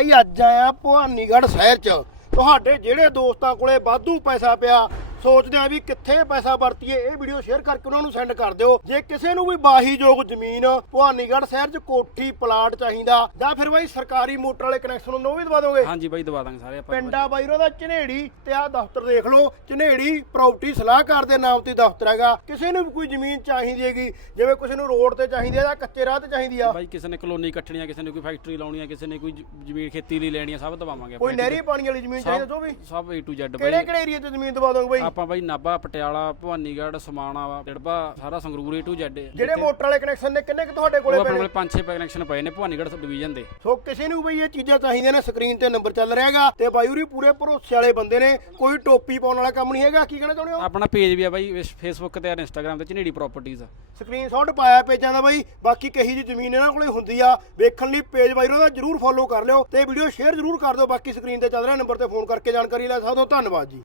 ਬਾਈ ਅੱਜ ਆਇਆ ਭਵਾਨੀਗੜ੍ਹ ਸ਼ਹਿਰ 'ਚ। ਤੁਹਾਡੇ ਜਿਹੜੇ ਦੋਸਤਾਂ ਕੋਲੇ ਵਾਧੂ ਪੈਸਾ ਪਿਆ ਸੋਚਦੇ ਆ ਵੀ ਕਿੱਥੇ ਪੈਸਾ ਵਰਤੀਏ ਇਹ ਵੀਡੀਓ ਸ਼ੇਅਰ ਕਰਕੇ ਉਹਨਾਂ ਨੂੰ ਸੈਂਡ ਕਰ ਦਿਓ। ਜੇ ਕਿਸੇ ਨੂੰ ਵੀ ਬਾਹੀਯੋਗ ਜ਼ਮੀਨ ਭਵਾਨੀਗੜ੍ਹ ਸ਼ਹਿਰ 'ਚ ਕੋਠੀ ਪਲਾਟ ਚਾਹੀਦਾ ਜਾਂ ਫਿਰ ਬਾਈ ਸਰਕਾਰੀ ਮੋਟਰ ਵਾਲੇ ਕਨੈਕਸ਼ਨ ਹੁੰਦੇ ਉਹ ਵੀ ਦਵਾ ਦੋਗੇ? ਹਾਂਜੀ ਬਾਈ ਦਵਾ ਦਾਂਗੇ ਸਾਰੇ ਆਪਾਂ। ਪਿੰਡਾ ਬਾਈ ਉਹਦਾ ਝਨੇੜੀ ਤੇ ਆ ਦਫ਼ਤਰ ਦੇਖ ਲਓ ਝਨੇੜੀ ਪ੍ਰਾਪਰਟੀ ਸਲਾਹਕਾਰ ਦੇ ਨਾਮ ਤੇ ਦਫ਼ਤਰ ਹੈਗਾ। ਕਿਸੇ ਨੂੰ ਵੀ ਕੋਈ ਜ਼ਮੀਨ ਚਾਹੀਦੀ ਹੈਗੀ ਜਿਵੇਂ ਕਿਸੇ ਨੂੰ ਰੋਡ ਤੇ ਚਾਹੀਦੀ ਹੈ ਜਾਂ ਕੱਚੇ ਰਾਹ ਤੇ ਚਾਹੀਦੀ ਆ। ਬਾਈ ਕਿਸੇ ਨੇ ਕਲੋਨੀ ਕੱਟਣੀ ਆ ਕਿਸੇ ਨੇ ਕੋਈ ਫੈਕਟਰੀ ਲਾਉਣੀ ਆ ਕਿਸੇ ਨੇ ਕੋਈ ਜ- ਜ਼ਮੀਨ ਖੇਤੀ ਲਈ ਲੈਣੀ ਆ ਸਭ ਦਵਾਵਾਂਗੇ ਕੋਈ ਨਹਿਰੀ ਪਾਣੀ ਵਾਲੀ ਜ਼ਮੀਨ ਚਾਹੀਦੀ ਉਹ ਵੀ। ਸਭ A to Z ਕਿਹੜੇ ਬਾਈ। ਕਿਹੜੇ ਏਰੀਆ 'ਚ ਜ਼ਮੀਨ ਦਵਾ ਦੋਗੇ ਬਾਈ? ਆਪਾਂ ਬਾਈ ਨਾਭਾ ਪਟਿਆਲਾ ਭਵਾਨੀਗੜ੍ਹ ਸਮਾਣਾ ਡਿੜਬਾ ਸਾਰਾ ਸੰਗਰੂਰ A to Z ਜਿਹੜੇ ਮੋਟਰ ਵਾਲੇ ਕਨੈਕਸ਼ਨ ਨੇ ਕਿੰਨੇ ਕੁ ਤੁਹਾਡੇ ਕੋਲੇ ਆਪਣੇ ਪਏ ਕੋਲ ਪੰਜ ਛੇ ਕਨੈਕਸ਼ਨ ਪਏ ਨੇ ਭਵਾਨੀਗੜ੍ਹ ਡਿਵੀਜ਼ਨ ਦੇ। ਸੋ ਕਿਸੇ ਨੂੰ ਵੀ ਇਹ ਚੀਜ਼ਾਂ ਚਾਹੀਦੀਆਂ ਨੇ ਸਕਰੀਨ ਤੇ ਨੰਬਰ ਚੱਲ ਰਿਹਾਗਾ ਤੇ ਬਾਈ ਹੋਰੀ ਪੂਰੇ ਭਰੋਸੇ ਵਾਲੇ ਬੰਦੇ ਨੇ ਕੋਈ ਟੋਪੀ ਪਾਉਣ ਵਾਲਾ ਕੰਮ ਨਹੀਂ ਹੈਗਾ ਕੀ ਕਹਿਣਾ ਚਾਹੁੰਦੇ ਹੋ? ਆਪਣਾ ਪੇਜ ਵੀ ਆ ਬਾਈ ਫੇਸਬੁੱਕ ਤੇ ਔਰ ਇੰਸਟਾਗ੍ਰam ਤੇ ਝਨੇੜੀ ਪ੍ਰਾਪਰਟੀਜ਼ ਸਕਰੀਨਸ਼ਾਟ ਪਾਇਆ ਪੇਜਾਂ ਦਾ ਬਾਈ ਬਾਕੀ ਕਹੀ ਜੀ ਜ਼ਮੀਨ ਇਹਨਾਂ ਕੋਲੇ ਹੁੰਦੀ ਆ ਵੇਖਣ ਲਈ ਪੇਜ ਬਾਈ ਉਹਦਾ ਜਰੂਰ ਫੋਲੋ ਕਰ ਲਿਓ ਤੇ ਵੀਡੀਓ ਸ਼ੇਅਰ ਜਰੂਰ ਕਰ ਦਿਓ ਬਾਕੀ ਸਕਰੀਨ ਤੇ ਚੱਲ ਰਿਹਾ ਨੰਬਰ ਤੇ ਫੋਨ ਕਰਕੇ ਜਾਣਕਾਰੀ ਲੈ ਸਕਦੇ ਹੋ ਧੰਨਵਾਦ ਜੀ।